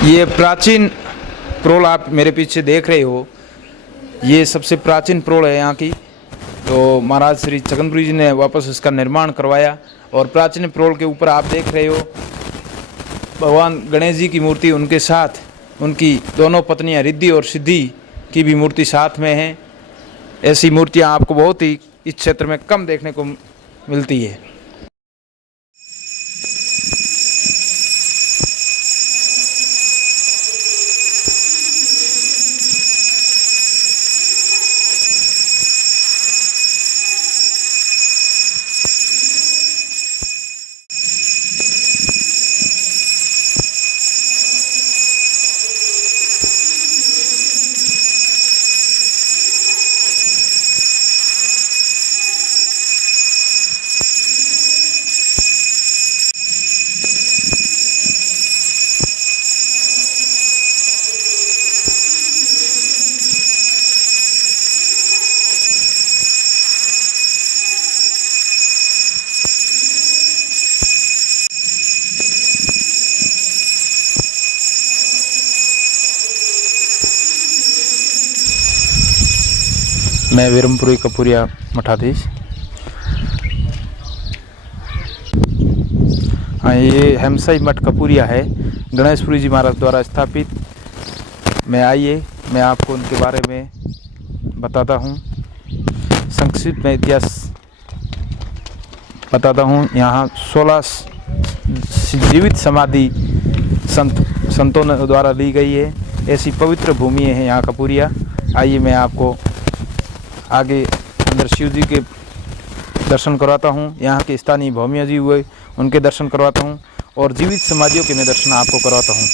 ये प्राचीन प्रोल आप मेरे पीछे देख रहे हो, ये सबसे प्राचीन प्रोल है यहाँ की। तो महाराज श्री छगनपुरी जी ने वापस इसका निर्माण करवाया। और प्राचीन प्रोल के ऊपर आप देख रहे हो भगवान गणेश जी की मूर्ति, उनके साथ उनकी दोनों पत्नियां रिद्धि और सिद्धि की भी मूर्ति साथ में है। ऐसी मूर्तियाँ आपको बहुत ही इस क्षेत्र में कम देखने को मिलती है। मैं वीरमपुरी कपूरिया मठाधीश। हाँ, ये हेमसाई मठ कपूरिया है, गणेशपुरी जी महाराज द्वारा स्थापित। मैं आइए मैं आपको उनके बारे में बताता हूँ, संक्षिप्त में इतिहास बताता हूँ। यहाँ 16 जीवित समाधि संतों द्वारा ली गई है। ऐसी पवित्र भूमि है यहाँ कपूरिया। आइए मैं आपको आगे अंदर शिव जी के दर्शन करवाता हूँ, यहाँ के स्थानीय भौमिया जी हुए उनके दर्शन करवाता हूँ, और जीवित समाधियों के मैं दर्शन आपको करवाता हूँ।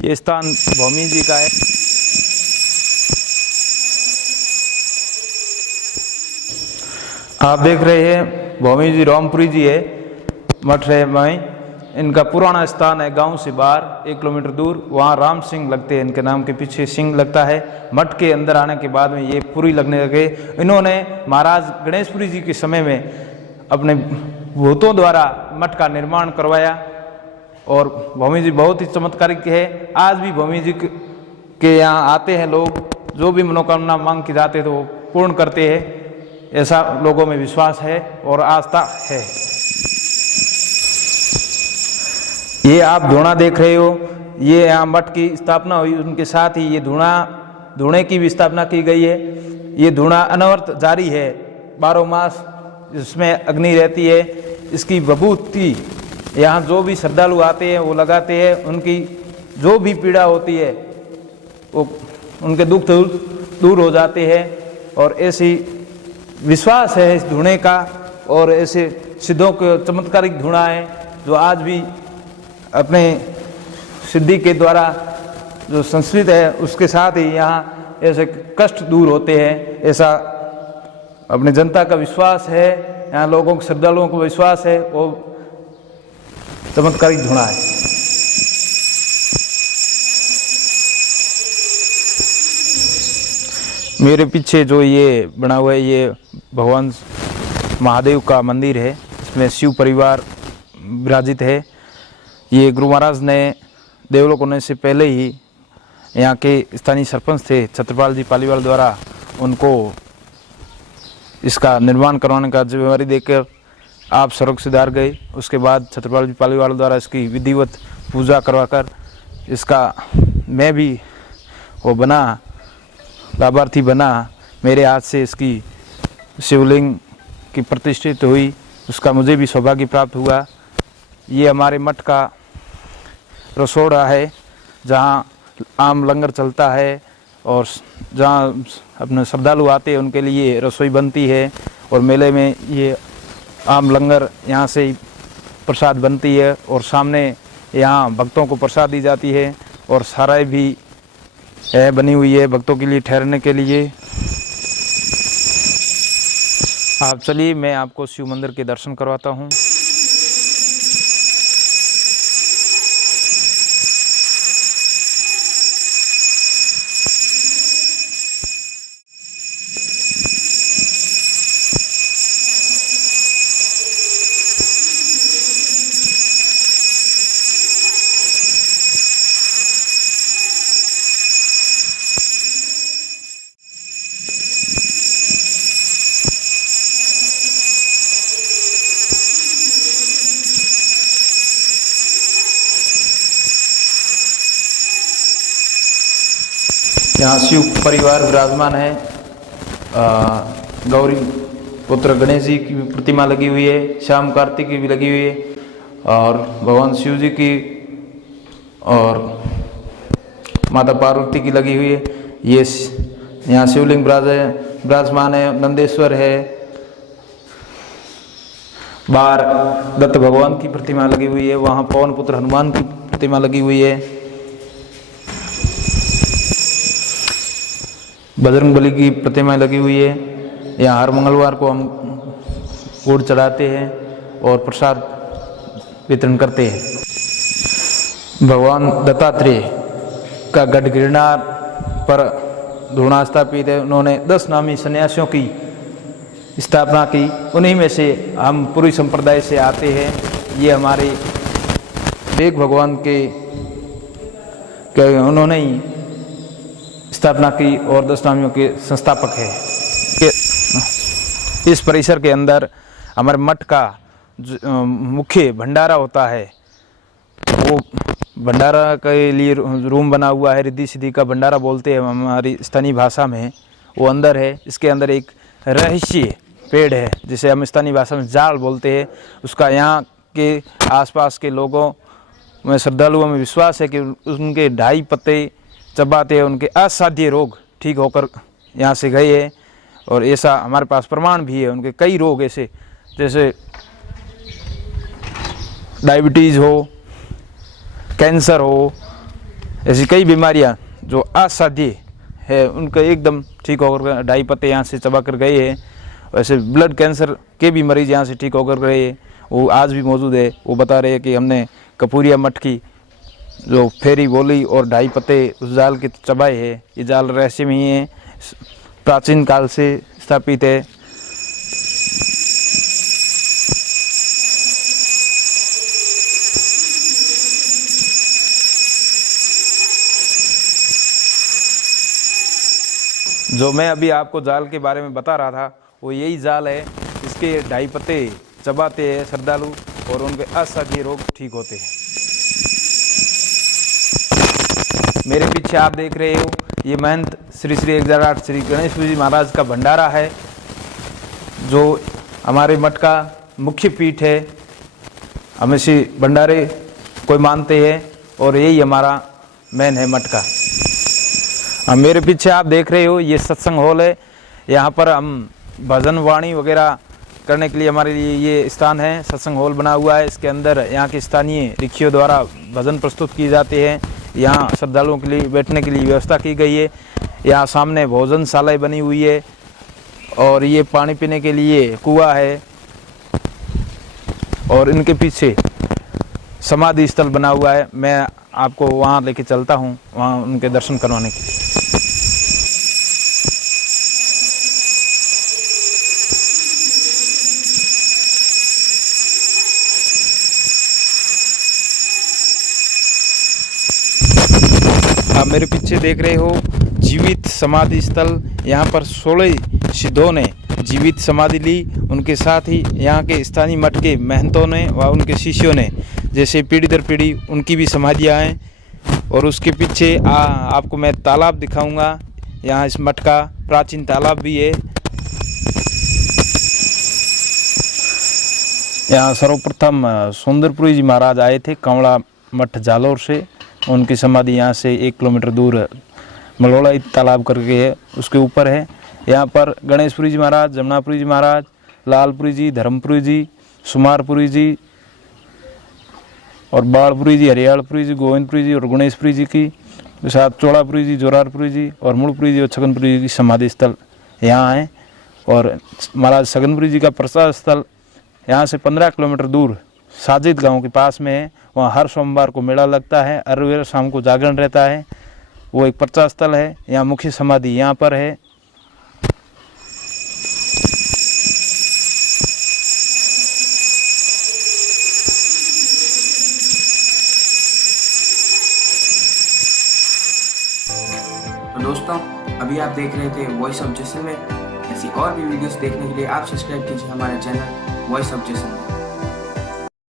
ये स्थान भौमी जी का है। आप देख रहे हैं भौमी जी रामपुरी जी है, मठ है में। इनका पुराना स्थान है गांव से बाहर 1 किलोमीटर दूर। वहाँ राम सिंह लगते हैं, इनके नाम के पीछे सिंह लगता है। मठ के अंदर आने के बाद में ये पुरी लगने लगे। इन्होंने महाराज गणेशपुरी जी के समय में अपने भूतों द्वारा मठ का निर्माण करवाया। और भौमी जी बहुत ही चमत्कारिक है। आज भी भौमी जी के यहाँ आते हैं लोग, जो भी मनोकामना मांग की जाते हैं तो वो पूर्ण करते हैं। ऐसा लोगों में विश्वास है और आस्था है। ये आप धूणा देख रहे हो, ये यहाँ मठ की स्थापना हुई, उनके साथ ही ये धूणे की भी स्थापना की गई है। ये धूणा अनवरत जारी है 12 मास, जिसमें अग्नि रहती है। इसकी विभूति यहाँ जो भी श्रद्धालु आते हैं वो लगाते हैं। उनकी जो भी पीड़ा होती है वो उनके दुख दूर हो जाते हैं। और ऐसी विश्वास है इस धूणे का, और ऐसे सिद्धों के चमत्कारिक धूणा है जो आज भी अपने सिद्धि के द्वारा जो संस्कृत है उसके साथ ही यहाँ ऐसे कष्ट दूर होते हैं। ऐसा अपने जनता का विश्वास है, यहाँ लोगों को श्रद्धालुओं को विश्वास है। वो चमत्कारिक धूणा है। मेरे पीछे जो ये बना हुआ है ये भगवान महादेव का मंदिर है। इसमें शिव परिवार विराजित है। ये गुरु महाराज ने देवलोक होने से पहले ही यहाँ के स्थानीय सरपंच थे छत्रपाल जी पालीवाल द्वारा उनको इसका निर्माण करवाने का जिम्मेवारी देकर आप स्वर्ग सिधार गए। उसके बाद छत्रपाल जी पालीवाल द्वारा इसकी विधिवत पूजा करवाकर इसका मैं भी वो बना लाभार्थी बना। मेरे हाथ से इसकी शिवलिंग की प्रतिष्ठित हुई, उसका मुझे भी सौभाग्य प्राप्त हुआ। ये हमारे मठ का रसोड़ा है जहाँ आम लंगर चलता है, और जहाँ अपने श्रद्धालु आते हैं उनके लिए रसोई बनती है। और मेले में ये आम लंगर यहाँ से ही प्रसाद बनती है, और सामने यहाँ भक्तों को प्रसाद दी जाती है। और सराय भी है बनी हुई है भक्तों के लिए ठहरने के लिए। आप चलिए मैं आपको शिव मंदिर के दर्शन करवाता हूँ। यहाँ शिव परिवार विराजमान है। गौरी पुत्र गणेश जी की प्रतिमा लगी हुई है, श्याम कार्तिक की भी लगी हुई है, और भगवान शिव जी की और माता पार्वती की लगी हुई है। ये यहाँ शिवलिंग विराजमान है, नंदेश्वर है, बाहर दत्त भगवान की प्रतिमा लगी हुई है, वहाँ पवन पुत्र हनुमान की प्रतिमा लगी हुई है, बजरंग बली की प्रतिमा लगी हुई है। यहाँ हर मंगलवार को हम गुड़ चढ़ाते हैं और प्रसाद वितरण करते हैं। भगवान दत्तात्रेय का गढ़ गिरनार पर धूणा स्थापित है। उन्होंने 10 नामी सन्यासियों की स्थापना की, उन्हीं में से हम पूरी संप्रदाय से आते हैं। ये हमारे वेग भगवान के उन्होंने ही स्थापना की और 10 नामियों के संस्थापक है। इस परिसर के अंदर हमारे मठ का मुख्य भंडारा होता है। वो भंडारा के लिए रूम बना हुआ है, रिद्धि सिद्धि का भंडारा बोलते हैं हमारी स्थानीय भाषा में। वो अंदर है। इसके अंदर एक रहस्य पेड़ है जिसे हम स्थानीय भाषा में जाल बोलते हैं। उसका यहाँ के आसपास के लोगों में, श्रद्धालुओं में विश्वास है कि उनके 2.5 पत्ते चबाते हैं, उनके असाध्य रोग ठीक होकर यहाँ से गए हैं। और ऐसा हमारे पास प्रमाण भी है। उनके कई रोग ऐसे, जैसे डायबिटीज़ हो, कैंसर हो, ऐसी कई बीमारियाँ जो असाध्य है, उनका एकदम ठीक होकर 2.5 पत्ते यहाँ से चबा कर गए हैं। वैसे ब्लड कैंसर के भी मरीज यहाँ से ठीक होकर गए हैं, वो आज भी मौजूद है। वो बता रहे हैं कि हमने कपूरिया मठ की जो फेरी बोली और 2.5 पत्ते उस जाल के चबाए है। ये जाल रहस्य में ही है, प्राचीन काल से स्थापित है। जो मैं अभी आपको जाल के बारे में बता रहा था, वो यही जाल है। इसके 2.5 पत्ते चबाते हैं श्रद्धालु और उनके असाध्य रोग ठीक होते हैं। मेरे पीछे आप देख रहे हो, ये महंत श्री 108 श्री गणेश जी महाराज का भंडारा है, जो हमारे मठ का मुख्य पीठ है। हम इसी भंडारे को मानते हैं और यही हमारा मेन है मठ का। मेरे पीछे आप देख रहे हो, ये सत्संग हॉल है। यहाँ पर हम भजन वाणी वगैरह करने के लिए हमारे लिए ये स्थान है। सत्संग हॉल बना हुआ है। इसके अंदर यहाँ के स्थानीय ऋषियों द्वारा भजन प्रस्तुत किए जाते हैं। यहाँ श्रद्धालुओं के लिए बैठने के लिए व्यवस्था की गई है। यहाँ सामने भोजनशाला बनी हुई है और ये पानी पीने के लिए कुआं है। और इनके पीछे समाधि स्थल बना हुआ है। मैं आपको वहाँ लेके चलता हूँ, वहाँ उनके दर्शन करवाने के लिए। आप मेरे पीछे देख रहे हो जीवित समाधि स्थल। यहाँ पर 16 सिद्धों ने जीवित समाधि ली। उनके साथ ही यहाँ के स्थानीय मठ के महंतों ने व उनके शिष्यों ने, जैसे पीढ़ी दर पीढ़ी उनकी भी समाधियाँ हैं। और उसके पीछे आपको मैं तालाब दिखाऊंगा। यहाँ इस मठ का प्राचीन तालाब भी है। यहाँ सर्वप्रथम सुंदरपुरी जी महाराज आए थे कांवड़ा मठ जालौर से। उनकी समाधि यहाँ से 1 किलोमीटर दूर मलोड़ा तालाब करके है, उसके ऊपर है। यहाँ पर गणेशपुरी जी महाराज, जमुनापुरी जी महाराज, लालपुरी जी, धर्मपुरी जी, सुमारपुरी जी और बाड़पुरी जी, हरियाणपुरी जी, गोविंदपुरी जी और गणेशपुरी जी की साथ चौड़ापुरी जी, जोरारपुरी जी और मूलपुरी जी और छगनपुरी जी की समाधि स्थल यहाँ है। और महाराज छगनपुरी जी का प्रसाद स्थल यहाँ से 15 किलोमीटर दूर साजिद गांव के पास में है। वहाँ हर सोमवार को मेला लगता है, हर शाम को जागरण रहता है। वो एक प्रचार स्थल है। यहाँ मुख्य समाधि यहाँ पर है। तो दोस्तों, अभी आप देख रहे थे वॉइस ऑफ जैसलमेर। ऐसी और भी वीडियोस देखने के लिए आप सब्सक्राइब कीजिए हमारे चैनल वॉइस ऑफ जैसलमेर।